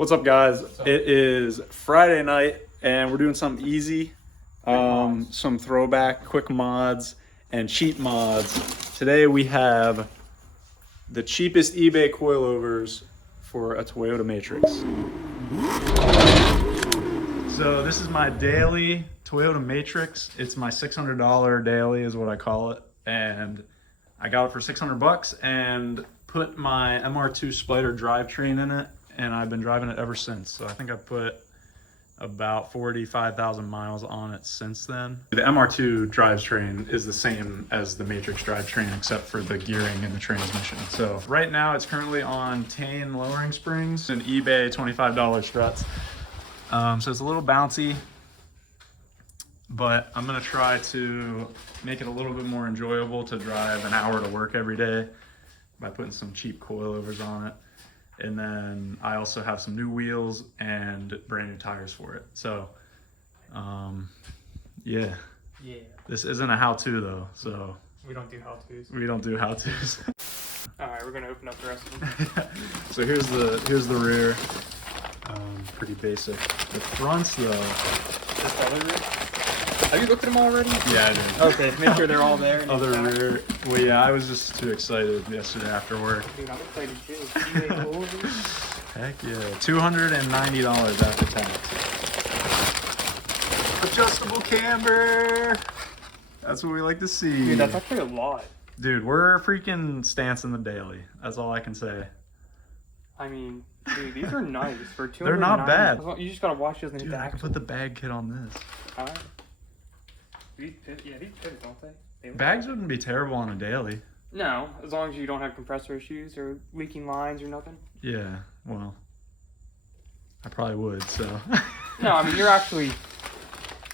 What's up, guys? It is Friday night and we're doing something easy. Some throwback quick mods and cheap mods. Today we have the cheapest eBay coilovers for a Toyota Matrix. So this is my daily Toyota Matrix. It's my $600 daily is what I call it. And I got it for 600 bucks and put my MR2 Spider drivetrain in it. And I've been driving it ever since. So I think I've put about 45,000 miles on it since then. The MR2 drivetrain is the same as the Matrix drivetrain except for the gearing and the transmission. So right now it's currently on Tane lowering springs and eBay $25 struts. So it's a little bouncy, but I'm gonna try to make it a little bit more enjoyable to drive an hour to work every day by putting some cheap coilovers on it. And then I also have some new wheels and brand new tires for it. So, yeah. This isn't a how-to though, so. We don't do how-tos. We don't do how-tos. All right, we're gonna open up the rest of them. So here's the rear. Pretty basic. The fronts though. This other rear? Have you looked at them already? Yeah, I did. Okay, make sure they're all there. Other rear. Well, yeah, I was just too excited yesterday after work. Dude, I'm excited too. Heck yeah. $290 after tax. Adjustable camber. That's what we like to see. Dude, that's actually a lot. Dude, we're freaking stancing the daily. That's all I can say. I mean, dude, these are nice for $290. They're not bad. You just gotta watch those and hit Dude, the I can axle. put the bag kit on this. Alright. These fit, don't they? Bags wouldn't be terrible on a daily. No, as long as you don't have compressor issues or leaking lines or nothing. Yeah, well, I probably would, so. No, I mean,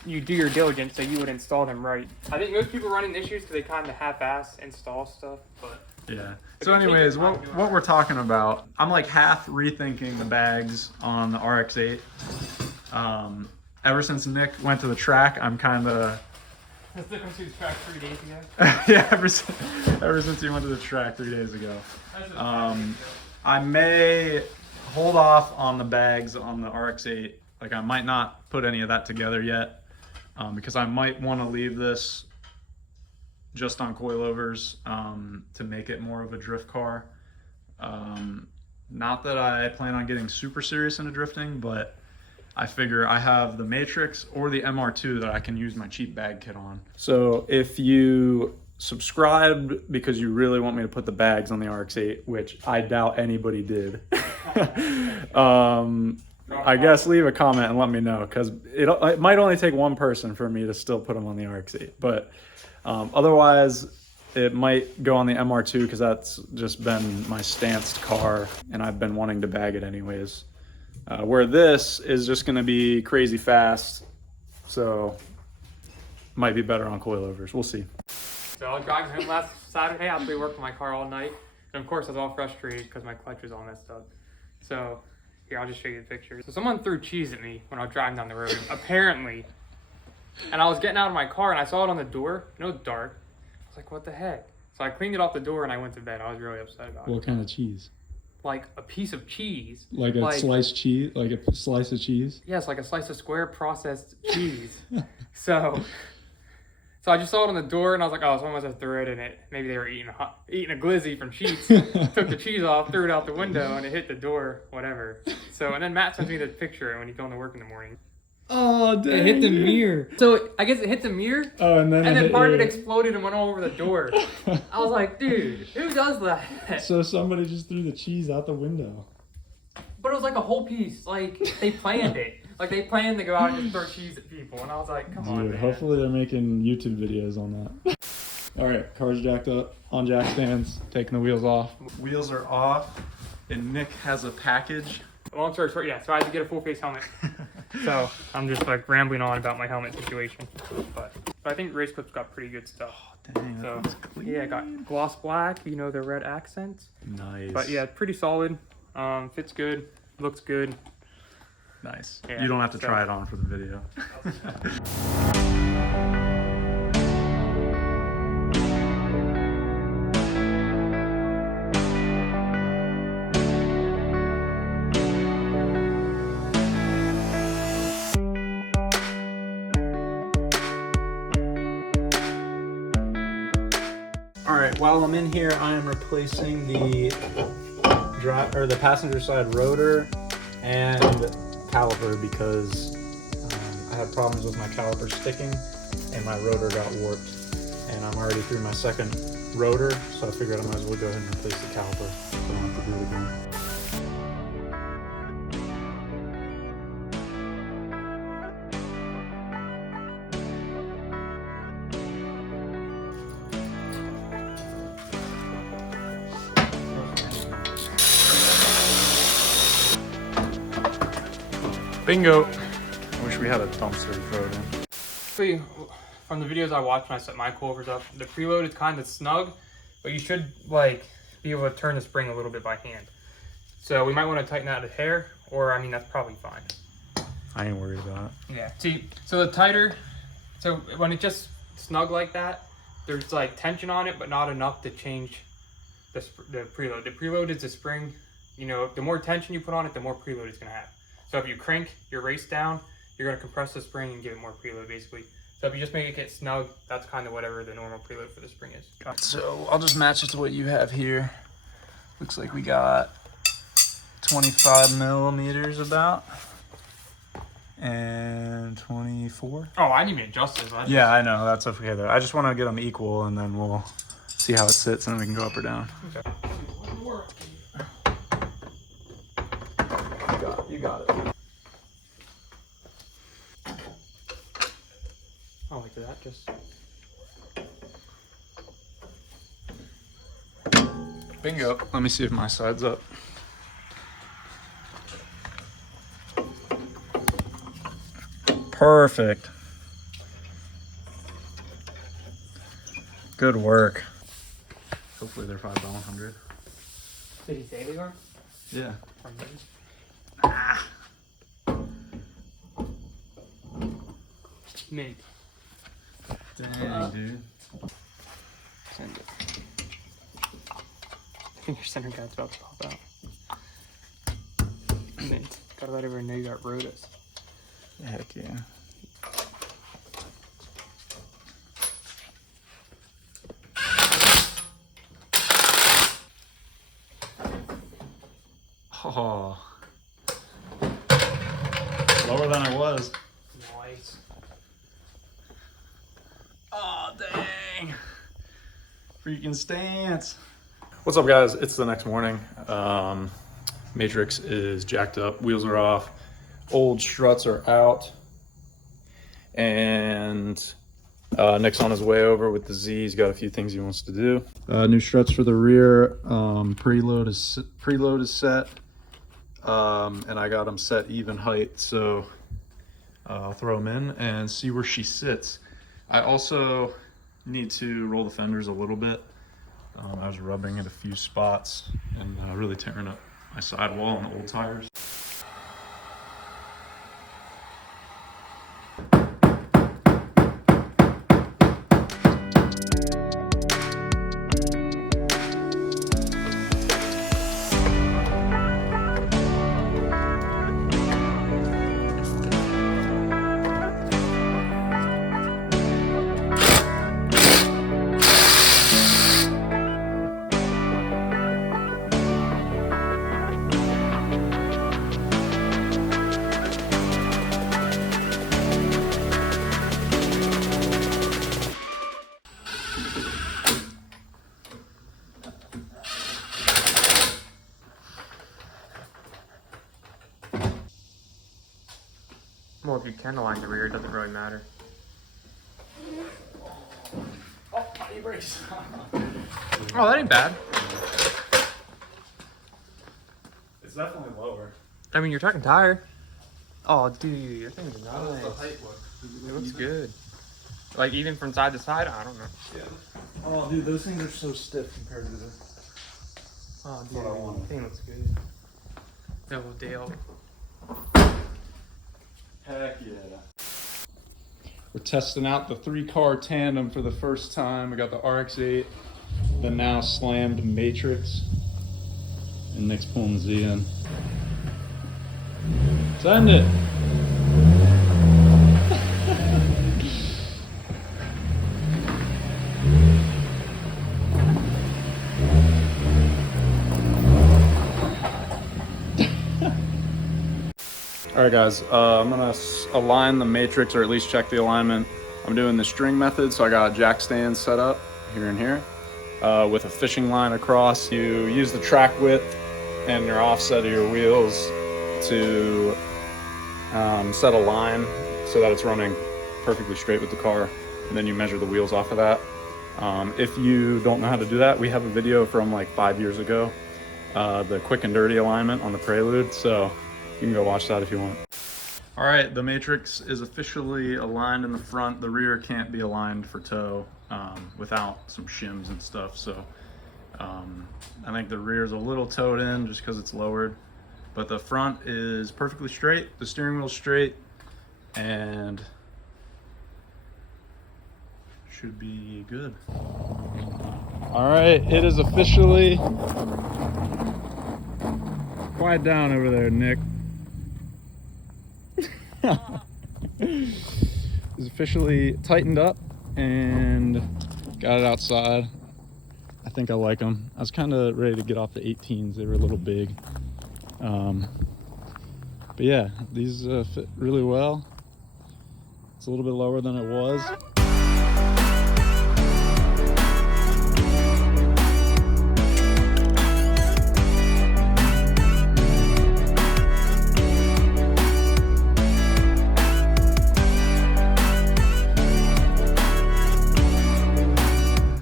you do your diligence, so you would install them right. I think most people run into issues because they kind of half-ass install stuff, but. Yeah. So anyways, what we're talking about, I'm like half rethinking the bags on the RX-8. Ever since Nick went to the track, I'm kind of... Has Nick went to the track 3 days ago? Yeah, ever since he went to the track 3 days ago. I may hold off on the bags on the RX-8. Like I might not put any of that together yet because I might want to leave this just on coilovers to make it more of a drift car. Not that I plan on getting super serious into drifting, but I figure I have the Matrix or the MR2 that I can use my cheap bag kit on. So if you subscribed because you really want me to put the bags on the RX-8, which I doubt anybody did, I guess leave a comment and let me know, because it might only take one person for me to still put them on the RX-8. But otherwise, it might go on the MR2 because that's just been my stanced car and I've been wanting to bag it anyways. Where this is just going to be crazy fast, so might be better on coilovers. We'll see. So I was driving home last Saturday after we worked on my car all night, and of course I was all frustrated because my clutch was all messed up. So here, I'll just show you the picture. So someone threw cheese at me when I was driving down the road, apparently. And I was getting out of my car and I saw it on the door. It was dark. I was like, what the heck? So I cleaned it off the door and I went to bed. I was really upset about it. What kind of cheese? Like a piece of cheese. Like a sliced cheese? Like a slice of cheese? Yes, like a slice of square processed cheese. So I just saw it on the door and I was like, oh, someone must have threw it in it. Maybe they were eating a glizzy from Cheats. Took the cheese off, threw it out the window, and it hit the door, whatever. So, and then Matt sends me the picture when he's going to work in the morning. Oh, dang. It hit the mirror. So I guess it hit the mirror. Oh, and then part of it exploded and went all over the door. I was like, dude, who does that? So somebody just threw the cheese out the window. But it was like a whole piece. Like, they planned it. Like, they planned to go out and just throw cheese at people. And I was like, come on, man. Hopefully they're making YouTube videos on that. All right, car's jacked up, on jack stands, taking the wheels off. Wheels are off, and Nick has a package. Long story short, yeah, so I had to get a full face helmet. So I'm just like rambling on about my helmet situation. But I think RaceQuip's got pretty good stuff. Oh, dang, that looks clean. Yeah, I got gloss black, you know, the red accents. Nice. But yeah, pretty solid. Fits good, looks good. Nice. Yeah, you don't have to try it on for the video. while I'm in here, I am replacing the passenger side rotor and caliper because I had problems with my caliper sticking and my rotor got warped. And I'm already through my second rotor, so I figured I might as well go ahead and replace the caliper so I don't have to do it again. Bingo! I wish we had a dumpster to throw it in. See, from the videos I watched when I set my coilovers up, the preload is kind of snug, but you should like be able to turn the spring a little bit by hand. So we might want to tighten out a hair, or I mean that's probably fine. I ain't worried about it. Yeah. See, so the tighter, so when it's just snug like that, there's like tension on it, but not enough to change the preload. The preload is the spring. You know, the more tension you put on it, the more preload it's gonna have. So if you crank your race down, you're gonna compress the spring and give it more preload basically. So if you just make it get snug, that's kind of whatever the normal preload for the spring is. So I'll just match it to what you have here. Looks like we got 25 millimeters about. And 24. Oh, I didn't even adjust this. Yeah, I know, that's okay though. I just want to get them equal and then we'll see how it sits and then we can go up or down. Okay. You got it. Oh, like that, just. Bingo. Let me see if my side's up. Perfect. Good work. Hopefully they're 5x100. Did he say they were? Yeah. Mint. Dang, dude. Send it. I think your center guide's about to pop out. Mint. Gotta let everyone know you got rotas. Heck yeah. Oh. Lower than I was. Nice. Oh, dang. Freaking stance. What's up, guys? It's the next morning. Matrix is jacked up. Wheels are off. Old struts are out. And Nick's on his way over with the Z. He's got a few things he wants to do. New struts for the rear. Preload is set. And I got them set even height. So I'll throw them in and see where she sits. I also need to roll the fenders a little bit. I was rubbing at a few spots and really tearing up my sidewall on the old tires. Well, if you can align the rear, it doesn't really matter. Oh, my brace. Oh, that ain't bad. It's definitely lower. I mean, you're talking tire. Oh, dude, your thing's nice. How does the height look? It looks good. Like, even from side to side? I don't know. Yeah. Oh, dude, those things are so stiff compared to this. Oh, dude, what I wanted. the thing looks good. No deal. Heck yeah. We're testing out the 3-car tandem for the first time. We got the RX-8, the now slammed Matrix, and Nick's pulling Z in. Send it. All right, guys, I'm gonna align the matrix, or at least check the alignment. I'm doing the string method, so I got jack stands set up here and here with a fishing line across. You use the track width and your offset of your wheels to set a line so that it's running perfectly straight with the car, and then you measure the wheels off of that. If you don't know how to do that, we have a video from like 5 years ago, the quick and dirty alignment on the Prelude, so you can go watch that if you want. All right, the Matrix is officially aligned in the front. The rear can't be aligned for tow without some shims and stuff, so I think the rear is a little towed in just because it's lowered, but the front is perfectly straight, the steering wheel's straight, and should be good. All right, it is officially... Quiet down over there, Nick. It's officially tightened up and got it outside. I think I like them. I was kind of ready to get off the 18s. They were a little big. But yeah, these fit really well. It's a little bit lower than it was.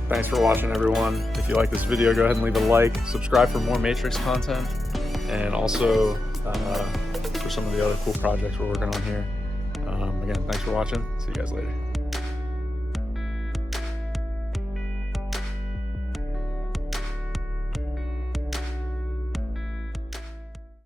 Thanks for watching, everyone. If you like this video, go ahead and leave a like, subscribe for more Matrix content, and also for some of the other cool projects we're working on here. Again, thanks for watching. See you guys later.